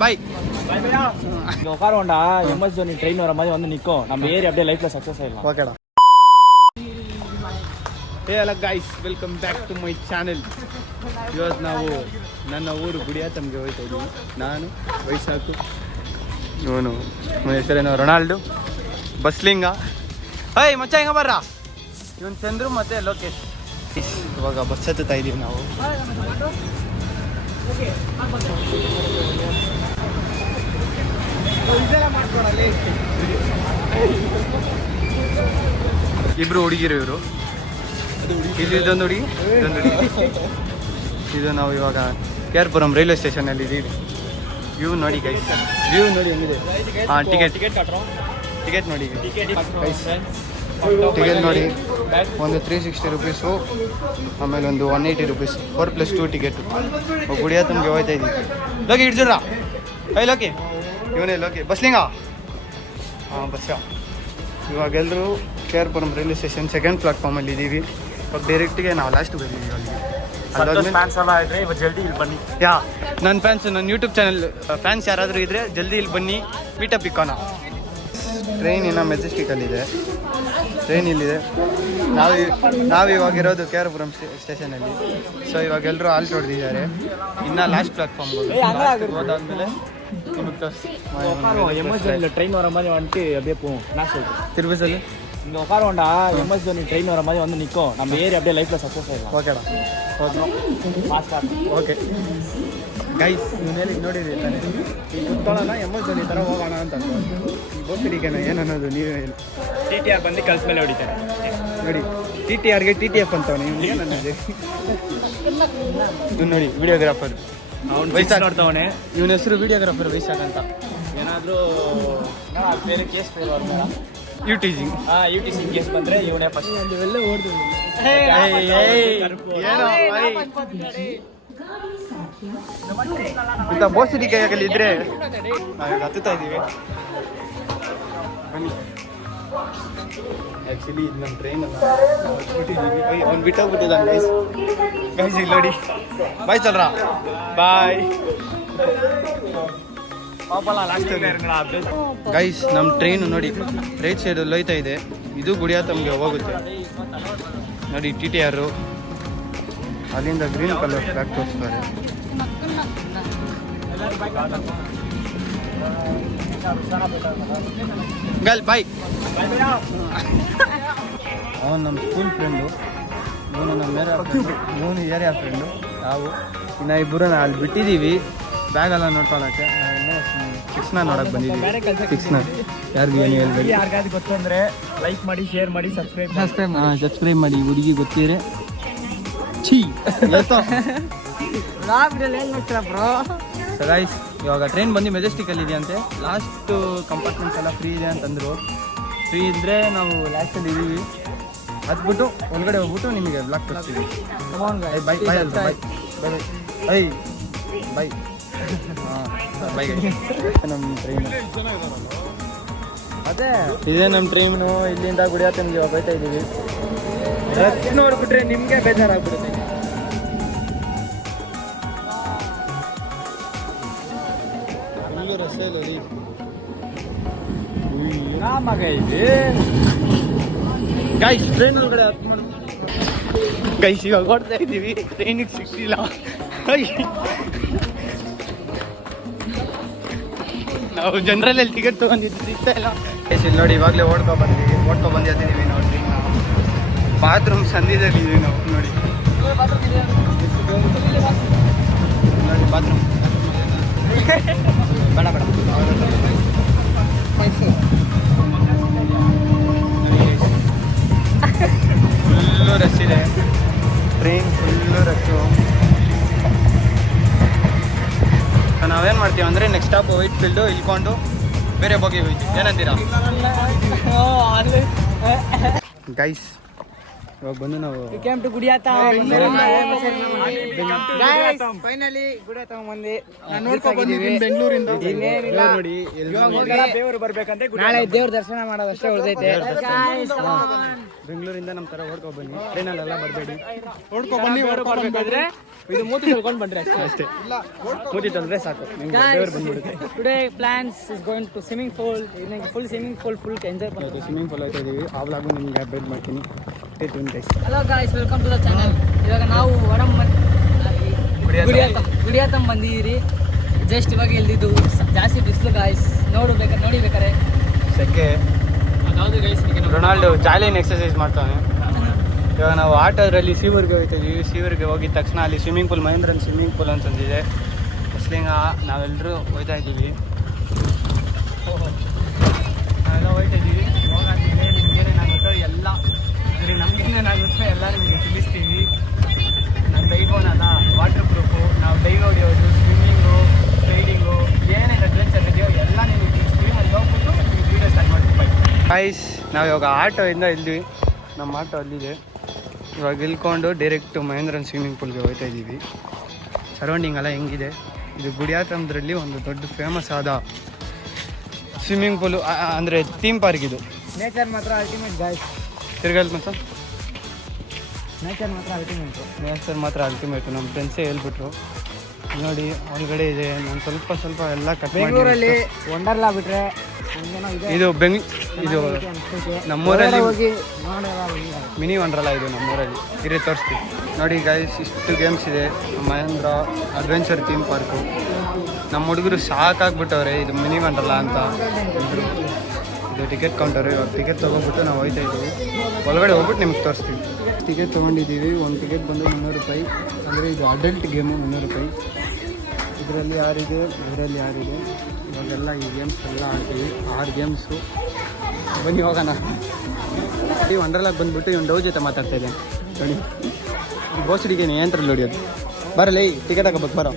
பாய் இங்க உட்காரோண்டா MS Dhoni train வர மாதிரி வந்து நிற்கும். நம்ம ஏறி அப்படியே லைஃப்ல சக்ஸஸ் ஆயிடலாம். ஓகேடா. Hello guys, welcome back to my channel. ಇವತ್ತು ನಾವು ನನ್ನ ಊರು ಗುಡಿಯಾತಮ್ಗೆ ಹೋಗ್ತಾ ಇದ್ದೀವಿ. ನಾನು, ವೈಶಾಖು, ಇವನು ಹೆಸರೇನೋ ರೊನಾಲ್ಡು, ಬಸ್ಲಿಂಗ. ಹೈ ಮಚ್ಚ ಹೆಂಗ ಬರ್ರ, ಇವನು ಚಂದ್ರು ಮತ್ತು ಲೋಕೇಶ್. ಇವಾಗ ಬಸ್ ಹತ್ತುತ್ತಾ ಇದ್ದೀವಿ ನಾವು. ಇಬ್ರು ಹುಡುಗಿರು ಇವರು. ಇದೊಂದು ಹುಡುಗಿ, ಇದು ನಾವು ಇವಾಗ ಕೇರ್ಪುರಂ ರೈಲ್ವೆ ಸ್ಟೇಷನಲ್ಲಿ ಇದ್ದೀವಿ. ವ್ಯೂ ನೋಡಿ ಗೈಸ್, ವ್ಯೂ ನೋಡಿ ಹೆಂಗಿದೆ. ಹಾಂ, ಟಿಕೆಟ್ ನೋಡಿ ಟಿಕೆಟ್ ನೋಡಿ. ಒಂದು 360 ರುಪೀಸು, ಆಮೇಲೆ ಒಂದು 180 ರುಪೀಸ್, 4+2 ಟಿಕೆಟು. ಗುಡಿಯ ತಮಗೆ ಹೋಗ್ತಾ ಇದ್ದೀವಿ. ಲೋಕಿ ಹಿಡ್ಜುಡ್ರ, ಐ ಲೋಕಿ, ಇವನೇ ಲೋಕಿ, ಬಸ್ಲಿಂಗ. ಹಾಂ, ಬಸ್ಸ. ಇವಾಗೆಲ್ಲರೂ ಕೇರ್ಪುರಂ ರೈಲ್ವೆ ಸ್ಟೇಷನ್ ಸೆಕೆಂಡ್ ಪ್ಲಾಟ್ಫಾರ್ಮಲ್ಲಿ ಇದ್ದೀವಿ. ಇವಾಗ ಡೈರೆಕ್ಟಿಗೆ ನಾವು ಲಾಸ್ಟ್ ಬಂದಿದ್ದೀವಿ ಅಲ್ಲಿಗೆ. ಜಲ್ದಿ ಇಲ್ಲಿ ಬನ್ನಿ. ನನ್ನ ಫ್ಯಾನ್ಸ್, ನನ್ನ ಯೂಟ್ಯೂಬ್ ಚಾನಲ್ ಫ್ಯಾನ್ಸ್ ಯಾರಾದರೂ ಇದ್ದರೆ ಜಲ್ದಿ ಇಲ್ಲಿ ಬನ್ನಿ, ಮೀಟಪ್ ಇಕ್ಕೋಣ. ಟ್ರೈನ್ ಇನ್ನು ಮೆಜೆಸ್ಟಿಕಲ್ಲಿದೆ, ಟ್ರೈನ್ ಇಲ್ಲಿದೆ. ನಾವು ಇವಾಗಿರೋದು ಕೇರ್ಪುರಂ ಸ್ಟೇಷನಲ್ಲಿ. ಸೊ ಇವಾಗೆಲ್ಲರೂ ಆಲ್ಟ್ ಹೊಡೆದಿದ್ದಾರೆ. ಇನ್ನು ಲಾಸ್ಟ್ ಪ್ಲಾಟ್ಫಾರ್ಮ್ ಹೋದಾದ್ಮೇಲೆ ட்ரெயின் வர மாதிரி வந்துட்டு அப்படியே போவோம். நான் சொல்கிறேன், திருப்பி சொல்லு. இங்கே உட்காரோண்டா, எம்எஸ் தோனி ட்ரெயின் வர மாதிரி வந்து நிற்கும். நம்ம ஏறி அப்படியே லைஃப்பில் சக்ஸஸ் ஆகிடலாம். ಓಕೆಡಾ, ಓಕೆ ಗೈಸ್. ಮೇಲೆ ನೋಡಿದ್ರಿ ತಾನೆ, ಈಗ ಕುತ್ಕೊಳ್ಳೋಣ, ಎಮ್ಎಸ್ ಧೋನಿ ಥರ ಹೋಗೋಣ ಅಂತ ಬೋಸಿಡಿಕೆನ ಏನನ್ನೋದು ನೀವೇ ಹೇಳಿ. TTR ಬಂದು ಕಲ್ಸ ಮೇಲೆ ಹೊಡಿತಾರೆ ನೋಡಿ. TTRಗೆ TTF ಅಂತವನು, ಇವ್ನು ಏನನ್ನೋದು ಇದು ನೋಡಿ. ವಿಡಿಯೋಗ್ರಾಫರ್ ವೈಶಾಖ್ ನೋಡ್ತವನೆ, ಇವನ ಹೆಸರು ವಿಡಿಯೋಗ್ರಾಫರ್ ವೈಶಾಖ್ ಅಂತ. ಏನಾದರೂ ಬೇರೆ ಕೇಸ್ ಯೂಟೀಸಿಂಗ್ ಕೇಸ್ ಬಂದರೆ ಇವನೇ ಫಸ್ಟ್. ಇವೆಲ್ಲ ಓಡ್ತೀವಿ. ಇಂಥ ಬೋಸಿಡಿ ಕೈಯಾಗಲ್ಲಿ ಇದ್ರೆ ನಾವು ಹತ್ತುತ್ತಾ ಇದ್ದೀವಿ. ಬನ್ನಿ. ಆ್ಯಕ್ಚುಲಿ ಇದು ನಮ್ಮ ಟ್ರೈನ್ ಅಲ್ಲ, ಅವ್ನು ಬಿಟ್ಟೋಗ್ಬಿಟ್ಟಿದ್ದಾನೆ ಗೈಸ್. ಗೈಸ್ ಇಲ್ಲಿ ನೋಡಿ, ಬಾಯ್ ಚಲ್ರಾ, ಬಾಯ್. ಗೈಸ್ ನಮ್ಮ ಟ್ರೈನು ನೋಡಿ ರೈಟ್ ಸೈಡಲ್ಲಿ ಹೋಯ್ತಾ ಇದೆ. ಇದು ಗುಡಿಯಾತಮ್ಗೆ ಹೋಗುತ್ತೆ ನೋಡಿ. TTR ಅಲ್ಲಿಂದ ಗ್ರೀನ್ ಕಲರ್ ಫ್ಲಾಗ್ ತೋರಿಸ್ತಾರೆ. ಗಲ್ ಬಾಯ್. ಅವನು ನಮ್ಮ ಸ್ಕೂಲ್ ಫ್ರೆಂಡು, ಇವನು ನಮ್ಮ ಇವನು ಏರಿಯಾ ಫ್ರೆಂಡು. ನಾವು ಇನ್ನು ಇಬ್ಬರನ್ನ ಅಲ್ಲಿ ಬಿಟ್ಟಿದ್ದೀವಿ ಬ್ಯಾಗೆಲ್ಲ ನೋಡ್ಕೊಳ್ಳೋಕ್ಕೆ. ಸಿಕ್ಸ್ನ ನೋಡಕ್ಕೆ ಬಂದಿದ್ದೀವಿ. ಸಿಕ್ಸ್ನ ಯಾರಿಗೂ ಏನು ಹೇಳ್ಬೇಡಿ. ಯಾರಿಗಾದ್ರು ಗೊತ್ತು ಅಂದರೆ ಲೈಕ್ ಮಾಡಿ, ಶೇರ್ ಮಾಡಿ, ಸಬ್ಸ್ಕ್ರೈಬ್ ಮಾಡಿ. ಹುಡುಗಿ ಗೊತ್ತಿದ್ರೆ ಸೊ ಗೈಸ್, ಇವಾಗ ಟ್ರೈನ್ ಬಂದು ಮೆಜೆಸ್ಟಿಕಲ್ಲಿ ಇದೆಯಂತೆ. ಲಾಸ್ಟ್ ಕಂಪಾರ್ಟ್ಮೆಂಟ್ಸ್ ಎಲ್ಲ ಫ್ರೀ ಇದೆ ಅಂತಂದರು. ಫ್ರೀ ಇದ್ದರೆ ನಾವು ಲಾಸ್ಟಲ್ಲಿ ಇದ್ದೀವಿ. ಹತ್ಬಿಟ್ಟು ಒಳಗಡೆ ಹೋಗ್ಬಿಟ್ಟು ನಿಮಗೆ ಬ್ಲಾಕ್ ತೋರಿಸ್ತೀವಿ. ಬೈ ಬೈ ಅಲ್ಲ, ಬೈ ಬೈ ಬೈ ಬೈ. ಹಾಂ, ಬೈ ಗೈ. ನಮ್ಮ ಟ್ರೈನು ಅದೇ ಇದೇ ನಮ್ಮ ಟ್ರೈನು. ಇಲ್ಲಿಂದ ಗುಡಿಯಾತಮ್ಗೆ ಹೋಗ್ತಾ ಇದ್ದೀವಿ. ರಚ್ ನೋಡ್ಬಿಟ್ರೆ ನಿಮಗೆ ಬೇಜಾರಾಗ್ಬಿಡುತ್ತೆ. ಫುಲ್ಲು ರಸ ಇಲ್ಲ ರಾಮಾಗ ಇದೆ ಗೈಸ್. ಟ್ರೈನ್ ಒಳಗಡೆ ಗೈಸ್ ಇವಾಗ ಹೊಡ್ತಾ ಇದ್ದೀವಿ. ಟ್ರೈನಿಗೆ ಸಿಕ್ತಿಲ್ಲ. ನಾವು ಜನರಲ್ಲಲ್ಲಿ ಟಿಕೆಟ್ ತೊಗೊಂಡಿದ್ದು ಸಿಗ್ತಾ ಇಲ್ಲ. ಇಲ್ಲಿ ನೋಡಿ, ಇವಾಗಲೇ ಓಡ್ಕೊ ಬಂದಿದ್ದೀವಿ ನಾವು ಟ್ರೈನ್. ಬಾತ್ರೂಮ್ ಸಂದಿದಲ್ಲಿ ಇದೀವಿ ನಾವು ನೋಡಿ. ನೋಡಿ ಬಾತ್ರೂಮ್. ಬೇಡ ಬೇಡ, ಫುಲ್ಲು ರಶ್ ಇದೆ ಟ್ರೈನ್, ಫುಲ್ಲು ರಶ್ಶು. ನಾವೇನು ಮಾಡ್ತೀವಿ ಅಂದರೆ ನೆಕ್ಸ್ಟ್ ಸ್ಟಾಪ್ ವೈಟ್ ಫೀಲ್ಡು ಇಳ್ಕೊಂಡು ಬೇರೆ ಬಗ್ಗೆ ಹೋಗ್ತೀವಿ. ಏನಂತೀರಾ ಗೈಸ್? ಇವಾಗ ಬಂದು ನಾವು came to Gudiyatam. Finally Gudiyatam ಬಂದಿ. ನಾನು ನೋಡ್ಕೊಂಡು ಬಂದಿದ್ದೀನಿ ಬೆಂಗಳೂರಿಂದ. ಇನ್ನೇನಿಲ್ಲ ನೋಡಿ ದೇವರು ಬರ್ಬೇಕಂತೆ ನಾಳೆ ದೇವ್ರ ದರ್ಶನ ಮಾಡೋದಷ್ಟೇ ಉಳಿದೈತೆ. ಬೆಂಗಳೂರಿಂದ ನಮ್ಮ ತರ ಓಡ್ಕೊಂಡು ಬನ್ನಿ, ಟ್ರೈನಲ್ಲೆಲ್ಲ ಬರಬೇಡಿ. ಓಡ್ಕೊಂಡು ಬನ್ನಿ, ಬರ್ಬೇಕಾದ್ರೆ ಇದು ಮೂತಿ ತೊಳ್ಕೊಂಡು ಬಂದ್ರೆ ಅಷ್ಟೇ. ಮೂತಿ ತೊಳೆದ್ರೆ ಸಾಕು, ನಿಮ್ಗೆ ದೇವ್ರು ಬಂದ್ಬಿಡುತ್ತೆ. Today plans is going to swimming pool. Full swimming pool full enjoy ಮಾಡ್ತೀವಿ. ಸ್ವಿಮ್ಮಿಂಗ್ ಪೂಲ್ ಹೋಗ್ತಾ ಇದೀವಿ. ಆ ವ್ಲಾಗು ನಿಮ್ಗೆ ಅಪ್ಡೇಟ್ ಮಾಡ್ತೀನಿ. Hello guys, welcome to the channel. ಇವಾಗ ನಾವು ಗುಡಿಯಾತಂ ಬಂದಿದ್ದೀರಿ. ಜಸ್ಟ್ ಇವಾಗ ಇಲ್ದಿದ್ದು ಜಾಸ್ತಿ ಬಿಸಿಲು ಗಾಯ್ಸ್, ನೋಡಿಬೇಕಾರೆ ಸೆಕೆ. ರೊನಾಲ್ಡೋ ಜಾಲಿನ್ ಎಕ್ಸರ್ಸೈಸ್ ಮಾಡ್ತಾನೆ. ಇವಾಗ ನಾವು ಆಟೋದ್ರಲ್ಲಿ ಸೀವರ್ಗೆ ಹೋಗ್ತಾ ಇದೀವಿ. ಸೀವರ್ಗೆ ಹೋಗಿದ ತಕ್ಷಣ ಅಲ್ಲಿ swimming pool, Mahendran swimming pool ಅಂತಂದಿದೆ. ಮುಸ್ಲಿಂಗ ನಾವೆಲ್ಲರೂ ಹೋಗ್ತಾ ಇದ್ದೀವಿ. ನಾವೆಲ್ಲ ಹೋಗ್ತಾ ಇದ್ದೀವಿ. ಹೋಗಾದ್ಮೇಲೆ ನಿಮ್ಗೆ ಏನೇನಾಗುತ್ತೋ ಎಲ್ಲ, ಅಂದರೆ ನಮ್ಗೆ ಏನೇನಾಗುತ್ತೋ ಎಲ್ಲ ನಿಮಗೆ ತಿಳಿಸ್ತೀವಿ. ನಮ್ಮ ಡೈಗೋನ್ ಅಲ್ಲ, ವಾಟರ್ ಪ್ರೂಫು, ನಾವು ಡೈವ್ ಹೊಡಿಯೋದು, ಸ್ವಿಮ್ಮಿಂಗು, ಸ್ಲೈಡಿಂಗು, ಏನೇನು ಅಡ್ವೆಂಚರ್ ಇದೆಯೋ ಎಲ್ಲ ನಿಮಗೆ ತಿಳಿಸ್ತೀವಿ. ಅಲ್ಲಿ ಹೋಗ್ಬಿಟ್ಟು ನೀವು ವೀಡಿಯೋ ಸ್ಟಾರ್ಟ್ ಮಾಡ್ತೀವಿ. ಗೈಸ್, ನಾವು ಇವಾಗ ಆಟೋಯಿಂದ ಇಲ್ದ್ವಿ. ನಮ್ಮ ಆಟೋ ಅಲ್ಲಿದೆ. ಇವಾಗ ಇಳ್ಕೊಂಡು ಡೈರೆಕ್ಟು ಮಹೇಂದ್ರನ್ ಸ್ವಿಮ್ಮಿಂಗ್ ಪೂಲ್ಗೆ ಹೋಗ್ತಾ ಇದ್ದೀವಿ. ಸರೌಂಡಿಂಗ್ ಎಲ್ಲ ಹೆಂಗಿದೆ. ಇದು ಗುಡಿಯಾತಂದ್ರಲ್ಲಿ ಒಂದು ದೊಡ್ಡ ಫೇಮಸ್ ಆದ ಸ್ವಿಮ್ಮಿಂಗ್ ಪೂಲು, ಅಂದರೆ ಥೀಮ್ ಪಾರ್ಕ್ ಇದು. ನೇಚರ್ ಮಾತ್ರ ಅಲ್ಟಿಮೇಟ್ ಗಾಯ್ಸ್. ತಿರ್ಗಲ್ ಮತ್ತು ನೇಚರ್ ಮಾತ್ರ ಅಲ್ಟಿಮೇಟು. ನಮ್ಮ ಫ್ರೆಂಡ್ಸೇ ಹೇಳ್ಬಿಟ್ರು. ನೋಡಿ ಒಳಗಡೆ ಇದೆ. ನಾನು ಸ್ವಲ್ಪ ಎಲ್ಲ ಕಟ್ ಬೆಂಗಳೂರಲ್ಲಿ ವಂಡರ್ಲಾ ಬಿಟ್ರೆ ಇದು ಇದು ನಮ್ಮೂರಲ್ಲಿ ಮಿನಿ ವಂಡರ್ಲಾ ಇದು ನಮ್ಮೂರಲ್ಲಿ ಇರೇ ತೋರಿಸ್ತೀವಿ. ನೋಡಿ ಗೈಸ್, ಇಷ್ಟು ಗೇಮ್ಸ್ ಇದೆ. Mahendra adventure theme park. ನಮ್ಮ ಹುಡುಗರು ಸಾಕಾಗ್ಬಿಟ್ಟವ್ರೆ ಇದು ಮಿನಿ ವಂಡರ್ಲಾ ಅಂತ. ಇದು ಟಿಕೆಟ್ ಕೌಂಟರು. ಇವಾಗ ಟಿಕೆಟ್ ತೊಗೊಂಡ್ಬಿಟ್ಟು ನಾವು ಹೋಗ್ತಾ ಇದ್ದೀವಿ. ಒಳಗಡೆ ಹೋಗ್ಬಿಟ್ಟು ನಿಮ್ಗೆ ತೋರಿಸ್ತೀವಿ. ಟಿಕೆಟ್ ತೊಗೊಂಡಿದ್ದೀವಿ. ಒಂದು ಟಿಕೆಟ್ ಬಂದು 300 ರೂಪಾಯಿ. ಅಂದರೆ ಇದು ಅಡಲ್ಟ್ ಗೇಮು 300 ರೂಪಾಯಿ. ಇದರಲ್ಲಿ ಯಾರಿದೆ, ಇವಾಗೆಲ್ಲ ಈ ಗೇಮ್ಸ್ ಎಲ್ಲ ಆಡ್ತೀವಿ. 6 ಗೇಮ್ಸು. ಬನ್ನಿ ಹೋಗೋಣ. ಈ ವಂಡರ್ಲಾಗೆ ಬಂದುಬಿಟ್ಟು ಇವ್ನು ಡೌ ಜೊತೆ ಮಾತಾಡ್ತಾ ಇದ್ದೇನೆ ನೋಡಿ. ಬೋಸಡಿಗೆ ಏನ್ರಲ್ಲಿ ಹೊಡಿಯೋದು. ಬರಲ್ಲ ಈ ಟಿಕೆಟ್ ಹಾಕೋಬೇಕು, ಬರೋ.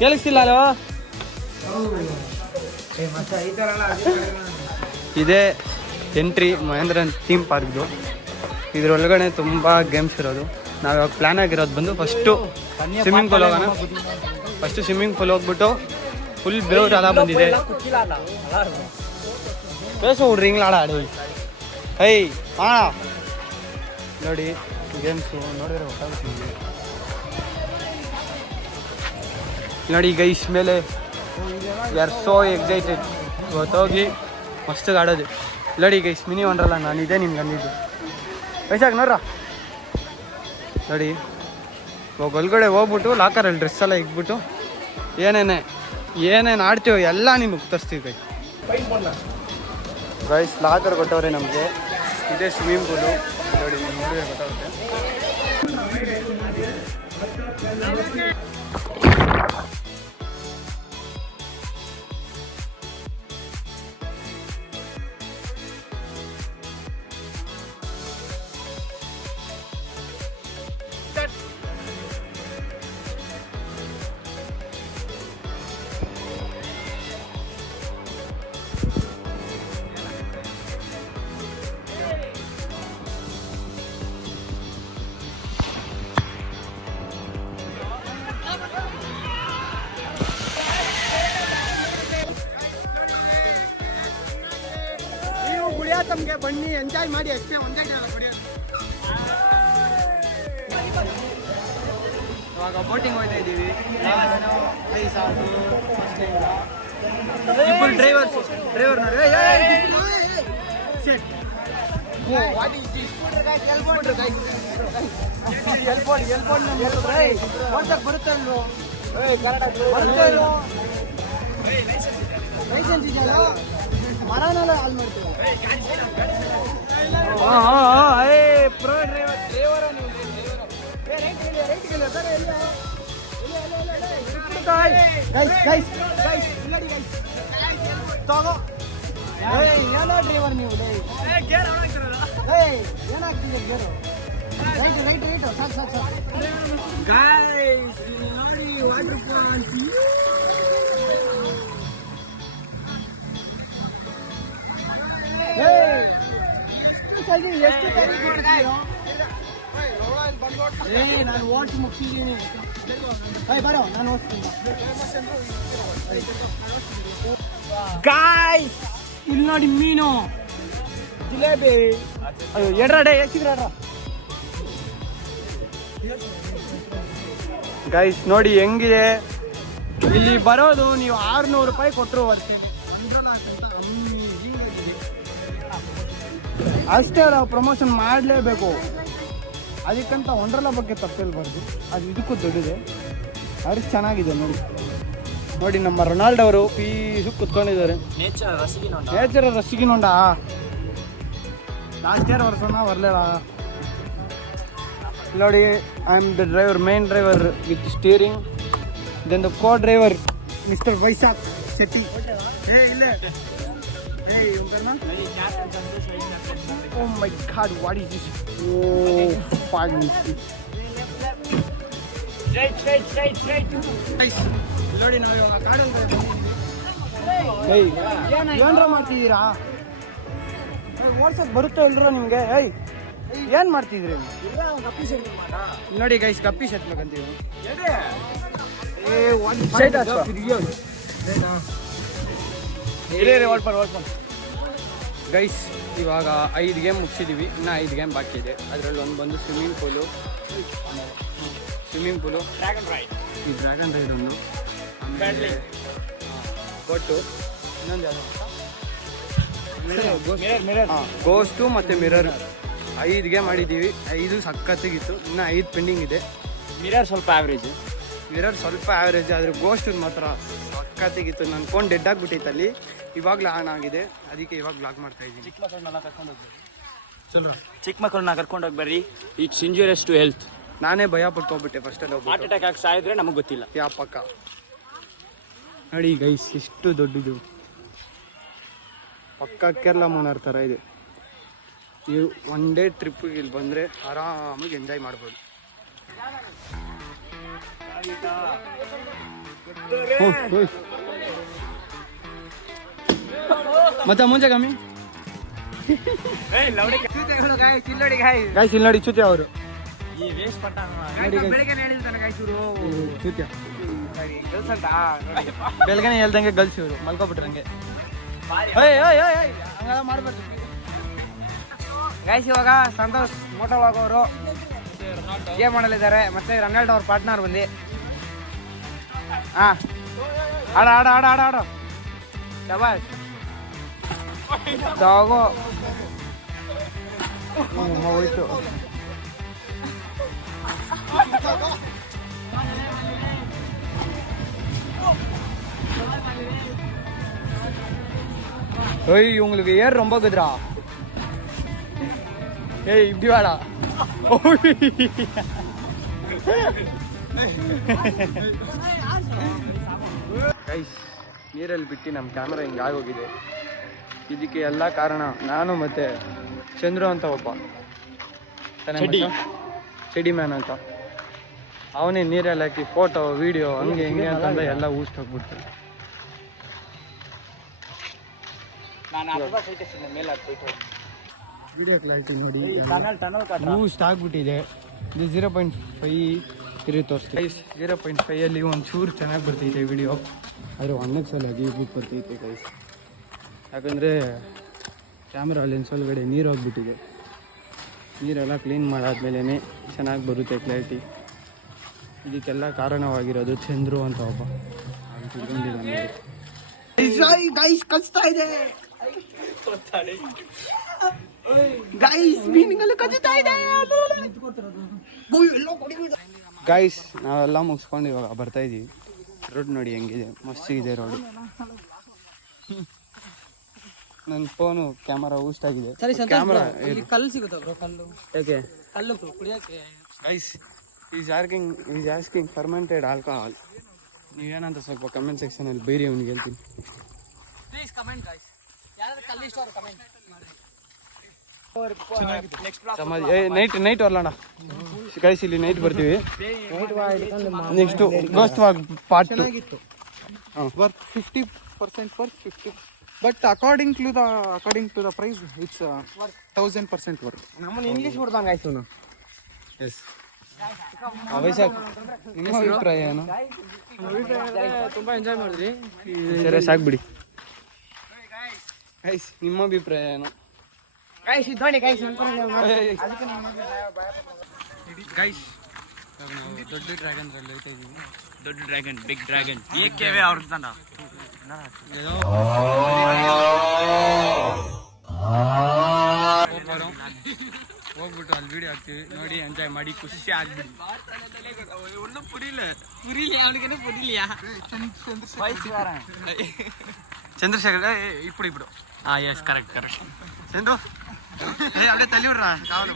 ಕೇಳಿಸ್ತಿಲ್ಲ ಅಲ್ವಾ? ಇದೇ ಎಂಟ್ರಿ ಮಹೇಂದ್ರನ್ ಥೀಮ್ ಪಾರ್ಕ್ದು. ಇದ್ರೊಳಗಡೆ ತುಂಬ ಗೇಮ್ಸ್ ಇರೋದು. ನಾವು ಇವಾಗ ಪ್ಲ್ಯಾನ್ ಆಗಿರೋದು ಬಂದು ಫಸ್ಟು ಸ್ವಿಮ್ಮಿಂಗ್ ಪೂಲ್ ಹೋಗೋಣ. ಸ್ವಿಮ್ಮಿಂಗ್ ಪೂಲ್ ಹೋಗ್ಬಿಟ್ಟು ಫುಲ್ ಬೇವ್ರು ಎಲ್ಲ ಬಂದಿದೆ. ಬೇಸು ಹುಡ್ರಿಂಗ್ಲ ಆಡಿ ಹಾ ನೋಡಿ ಗೇಮ್ಸು ನೋಡಿದ್ರೆ ಗೊತ್ತಾಗುತ್ತೆ. ನೋಡಿ ಗೈಸ್ ಮೇಲೆ ಆರ್ ಸೋ ಎಕ್ಸೈಟೆಡ್. ಇವತ್ತೋಗಿ ಮಸ್ತಾಗಿ ಆಡೋದು. ನೋಡಿ ಗೈಸ್, ಮಿನಿ ವಂಡರ್ಲಾ ನಾನಿದೆ ನಿಮ್ಗೆ ಅಂದಿದ್ದು. ವಯಸ್ಸಾಗ ನೋಡ್ರ ನೋಡಿ. ಇವಾಗ ಒಳಗಡೆ ಹೋಗ್ಬಿಟ್ಟು ಲಾಕರಲ್ಲಿ ಡ್ರೆಸ್ ಎಲ್ಲ ಇಕ್ಬಿಟ್ಟು ಏನೇನು ಆಡ್ತೀವೋ ಎಲ್ಲ ನಿಮಗೆ ತರಿಸ್ತೀವಿ ಗೈಸ್. ಲಾಕರ್ ಕೊಟ್ಟವ್ರೆ ನಮಗೆ. ಇದೇ ಸ್ವಿಮ್ಮಿಂಗ್ ಪೂಲು ನೋಡಿ, ನಿಮಗೆ ಗೊತ್ತಾಗುತ್ತೆ. ಗುಡಿಯಾತಂಗೆ ಬನ್ನಿ, ಎಂಜಾಯ್ ಮಾಡಿ ಅಷ್ಟೇ. ಒಂದೇ ಜಾಗ ಕುಡಿಯೋದು. ಇವಾಗ ಬೋಟಿಂಗ್ ಹೋಗ್ತಾ ಇದ್ದೀವಿ. ಡ್ರೈವರ್ ನೋಡಿ. ಬರುತ್ತೆ ಲೈಸೆನ್ಸ್ ಇದೆಯಲ್ಲ, ಮರನೆಲ್ಲ ಹಾಳು ಮಾಡ್ತೀವಿ. ಪ್ರೋ ಡ್ರೈವರ್ ತಗೋ ಏನೋ ಡ್ರೈವರ್ ನೀವು ಏನಾಗ್ತಿದೆ ಗೇರು ರೈಟ್ ಸಾಕು ಗಾಯ್ಸ್ ನೋಡಿ ವಾಟರ್ ಫಾಲ್ಸ್ ಎಷ್ಟು ನಾನು ಓಟ್ ಮುಗಿಸಿದ್ದೀನಿ ಬರೋ ನಾನು ಓಡಿಸ್ತೀನಿ ಗಾಯ್ಸ್ ಇಲ್ಲಿ ನೋಡಿ ಮೀನು ಜಿಲೇಬಿ ಎಡ್ರಾಡೆ ಹೆಚ್ಚಿದ್ರಾಡ್ರ ಗೈಸ್ ನೋಡಿ ಹೆಂಗಿದೆ ಇಲ್ಲಿ ಬರೋದು ನೀವು 600 ರೂಪಾಯಿ ಕೊಟ್ಟರು ಬರ್ತೀವಿ ಅಷ್ಟೇ ನಾವು ಪ್ರಮೋಷನ್ ಮಾಡಲೇಬೇಕು ಅದಕ್ಕಂತ ಒಂಡ್ರಲ್ಲ ಬಗ್ಗೆ ತಪ್ಪಿಲ್ಬಾರ್ದು ಅದು ಇದಕ್ಕೂ ದೊಡ್ಡದೆ ಅವ್ರಿಗೆ ಚೆನ್ನಾಗಿದೆ ನೋಡಿ ನಮ್ಮ ರೊನಾಲ್ಡೋ ಅವರು ಪೀಸು ಕುತ್ಕೊಂಡಿದ್ದಾರೆ ನೇಚರ್ ರಸಿಗಿನೊಂಡ ಲಾಸ್ಟ್ ಇಯರ್ ವರ್ಷನ ಬರಲಿಲ್ಲ ನೋಡಿ I am the driver main driver with steering then the co driver mister Vaishakh Shetty ಇಲ್ಲೇ Oh my god, what is this? Oh, fuck me. Straight. Nice. ನೋಡಿ ನಾವು ಇವಾಗ ಕಾಡಲ್ಲಿ ಏನ್ರ ಮಾಡ್ತಿದ್ದೀರಾ ಓಡ್ಸೋದು ಬರುತ್ತೋ ಇಲ್ರೋ ನಿಮಗೆ ಏನು ಮಾಡ್ತಿದ್ರಿ ನೋಡಿ ಗೈಸ್ ಕಪ್ಪಿ ಸೆಟ್ಬೇಕಂತೀವಿ ಗೈಸ್ ಇವಾಗ 5 ಗೇಮ್ ಮುಗಿಸಿದ್ದೀವಿ ಇನ್ನೂ 5 ಗೇಮ್ ಬಾಕಿ ಇದೆ ಅದರಲ್ಲಿ ಒಂದು ಬಂದು ಸ್ವಿಮ್ಮಿಂಗ್ ಪೂಲು ಈ ಡ್ರ್ಯಾಗನ್ ರೈಡ್ ಒಂದು ಆಮೇಲೆ ಬೋಟು ಇನ್ನೊಂದು ಯಾವುದು ಗೋಸ್ಟು ಮತ್ತು ಮಿರರ್ 5 ಗೇಮ್ ಮಾಡಿದ್ದೀವಿ 5 ಸಖತ್ತಿಗಿತ್ತು ಇನ್ನೂ 5 ಪೆಂಡಿಂಗ್ ಇದೆ ಮಿರರ್ ಸ್ವಲ್ಪ ಆವ್ರೇಜ್ ಆದರೆ ಗೋಸ್ಟ್ ಮಾತ್ರ ಸಖತ್ತಿಗಿತ್ತು ನನ್ನ ಫೋನ್ ಡೆಡ್ ಆಗಿಬಿಟ್ಟೈತೆ ಅಲ್ಲಿ ಇವಾಗಲೇ ಆನ್ ಆಗಿದೆ ಅದಕ್ಕೆ ಇವಾಗ ಬ್ಲಾಗ್ ಮಾಡ್ತಾ ಇದ್ದೀನಿ ಚಿಕ್ಕ ಮಕ್ಕಳನ್ನ ಕರ್ಕೊಂಡು ಹೋಗ್ಬೇಡ್ರಿ ಇಟ್ಸ್ ಇಂಜೂರಿಯಸ್ ಟು ಹೆಲ್ತ್ ನಾನೇ ಭಯ ಪಟ್ಕೊಂಡ್ಬಿಟ್ಟೆ ಫಸ್ಟಲ್ಲಿ ಹಾರ್ಟ್ ಅಟ್ಯಾಕ್ ಆಗಿ ಸಾಯಿದ್ರೆ ನಮಗೆ ಗೊತ್ತಿಲ್ಲ ಪಕ್ಕ ನೋಡಿ ಗೈಸ್ ಎಷ್ಟು ದೊಡ್ಡದು ಪಕ್ಕ ಕೇರಳ ಮೂನಾರ್ ಥರ ಇದೆ ನೀವು ಒನ್ ಡೇ ಟ್ರಿಪ್ಪಿಗೆ ಇಲ್ಲಿ ಬಂದರೆ ಆರಾಮಾಗಿ ಎಂಜಾಯ್ ಮಾಡ್ಬೋದು ಮತ್ತೆ ಮುಂಚೆ ಕಮ್ಮಿ ಗಾಯ್ಸ್ ಇಲ್ಲಿ ನೋಡಿ ಚುತೆ ಅವರು ಬೆಳಗ್ಗೆ ಹೇಳ್ದಂಗೆ ಗಲ್ಸಿ ಇವರು ಮಲ್ಕೊಬಿಟ್ರಂಗೆ ಹಂಗೆಲ್ಲ ಮಾಡ್ಬಾರ್ದು ಗೈಸ್ ಇವಾಗ ಸಂತೋಷ್ ಮೋಟೋವಾಗ್ ಅವರು ಗೇಮ್ ಮಾಡಲಿದ್ದಾರೆ ಮತ್ತೆ ರೊನಾಲ್ಡೋ ಅವ್ರ ಪಾರ್ಟ್ನರ್ ಬಂದು ಆಡೋ ಶಬಾಷ್ ತಗೋ ಹೋಯ್ತು இவங்களுக்கு ஏர் ரொம்ப குதிரா இப்படி வாடா ಗೈಸ್ ನೀರಲ್ಲಿ ಬಿಟ್ಟು ನಮ್ಮ ಕ್ಯಾಮ್ರಾ ಹಿಂಗೆ ಆಗೋಗಿದೆ ಇದಕ್ಕೆ ಎಲ್ಲ ಕಾರಣ ನಾನು ಮತ್ತೆ ಚಂದ್ರು ಅಂತ ಒಬ್ಬ ಚೆಡಿ ಮ್ಯಾನ್ ಅಂತ ಅವನೇ ನೀರಲ್ಲಿ ಹಾಕಿ ಫೋಟೋ ವಿಡಿಯೋ ಹಂಗೆ ಹಿಂಗೆ ಅಂತಂದ್ರೆ ಎಲ್ಲ ಊಸ್ಟ್ ಹೋಗ್ಬಿಡ್ತಾರೆ ವಿಡಿಯೋ ಕ್ಲಾರಿಟಿ ನೋಡಿ ಊಸ್ಟ್ ಆಗ್ಬಿಟ್ಟಿದೆ ಇದು 0.5 ಇರೋ ತೋರಿಸ್ತೀವಿ 0.5 ಒಂಚೂರು ಚೆನ್ನಾಗಿ ಬರ್ತೈತೆ ವಿಡಿಯೋ ಆದರೆ 1x ಅಗಿಬಿಟ್ಟು ಬರ್ತೈತೆ ಗೈಸ್ ಯಾಕಂದರೆ ಕ್ಯಾಮ್ರಾ ಲೆನ್ಸ್ ಒಳಗಡೆ ನೀರು ಹೋಗ್ಬಿಟ್ಟಿದೆ ನೀರೆಲ್ಲ ಕ್ಲೀನ್ ಮಾಡಾದ್ಮೇಲೆ ಚೆನ್ನಾಗಿ ಬರುತ್ತೆ ಕ್ಲಾರಿಟಿ ಇದಕ್ಕೆಲ್ಲ ಕಾರಣವಾಗಿರೋದು ಚಂದ್ರು ಅಂತ ಒಬ್ಬ ಗೈಸ್ ಕಚ್ತಾ ಇದೆ ಗೈಸ್ ನಾವೆಲ್ಲ ಮುಗಿಸ್ಕೊಂಡು ಇವಾಗ ಬರ್ತಾ ಇದೀವಿ ರೋಡ್ ನೋಡಿ ಹೆಂಗಿದೆ ಮಸ್ತ್ ಇದೆ ರೋಡ್ ನನ್ನ ಫೋನು ಕ್ಯಾಮರಾ ಊಸ್ಟ್ ಆಗಿದೆ ಕ್ಯಾಮರಾ ಕಲ್ಲು ಸಿಗುತ್ತೆ ಕಲ್ಲು ಯಾಕೆ ಕಲ್ಲು ಕುಡಿಯೋಕೆ guys is asking fermented alcohol ನೀವೇನಂತ ಸ್ವಲ್ಪ ಕಮೆಂಟ್ ಸೆಕ್ಷನಲ್ಲಿ ಬೇರೆ ಅವ್ನಿಗೆ ಹೇಳ್ತೀನಿ ಪ್ಲೀಸ್ ಕಮೆಂಟ್ ಗೈಸ್ ನೈಟ್ ಬರಲಣ್ಣ ಗೈಸ್, ಇಲ್ಲಿ ನೈಟ್ ಬರ್ತೀವಿ. Next ghost walk part 2. Worth 50% worth 50, but according to the price it's 1000% worth. ನಮ್ಮನ್ನ ಇಂಗ್ಲಿಷ್ ಬಿಡ್ದಂಗೆ ಆಯ್ತು. ಎಸ್ ವೈಶಾಖ್, ನಿಮ್ಮ ಅಭಿಪ್ರಾಯ ಏನು? ತುಂಬಾ ಎಂಜಾಯ್ ಮಾಡಿದ್ರಿ. ಸರಿ ಸಾಕ್ಬಿಡಿ ಗೈಸ್, ನಿಮ್ಮ ಅಭಿಪ್ರಾಯ ಏನು? ಗೈಸ್ ನಾವು ದೊಡ್ಡ ಡ್ರ್ಯಾಗನ್ ರಲ್ಲಿ ಹೋಗ್ತಾ ಇದೀವಿ. ದೊಡ್ಡ ಡ್ರ್ಯಾಗನ್, ಬಿಗ್ ಡ್ರ್ಯಾಗನ್, ಏಕೆವೆ ಅವ್ರ ತಂಡ ಹೋಗ್ಬಿಟ್ಟು ಅಲ್ಲಿ ವಿಡಿಯೋ ಹಾಕ್ತೀವಿ, ನೋಡಿ ಎಂಜಾಯ್ ಮಾಡಿ, ಖುಷಿ ಆಗ್ಬಿಡಿ. ಒಳ್ಳೆ ಪುರಿಲಿ ಅವನಿಗೆ ಪುರಿಲಿಯಾ ಚಂದ್ರಶೇಖರ್ ఇప్పుడు ಎಸ್ ಕರೆಕ್ಟ್ ಚಂದು ಅಲ್ಲೇ ತಲೆ ಬಿಡ್ರ ಕಾವಲು